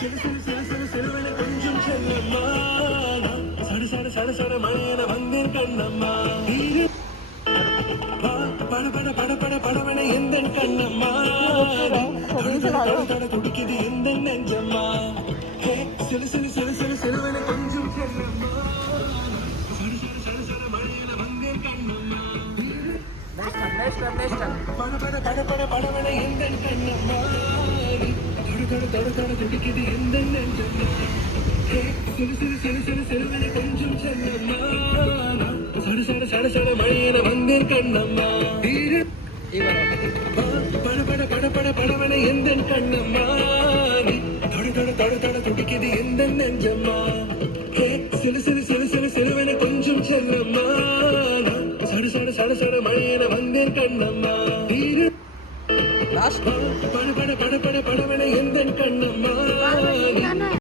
சிறு சிறு சிறு சிறு சிறுவன கொஞ்சம் செல்லம்மா சடு சடு சடு சடு மழையன வந்தேன் கண்ணம்மா பட பட பட பட படவன எந்த கண்ணம்மா தட துடிக்குது எந்த நெஞ்சம்மா சிறு சிறு சிறு சிறு சிறுவன கொஞ்சம் செல்லம்மா சடு சடு சடு சடு மழையன வந்தேன் கண்ணம்மா பட பட பட பட படவன எந்த கண்ணம்மா தட தட தட துடிக்குது எந்த நெஞ்சம்மா சிறு சிறு சிறு சிறு சிறுவன கொஞ்சம் செல்லம்மா சடு சடு சடு சடு மழையில வந்தேன் கண்ணம்மா பட பட பட பட படவன எந்த கண்ணம்மா தட தட தட தட துடிக்குது எந்த நெஞ்சம்மா சிறு சிறு சிறு சிறு சிறுவன கொஞ்சம் செல்லம்மா சடு சடு சடு சடு மழையில வந்தேன் கண்ணம்மா பட பட பட பட படவன எந்த கண்ணம்மா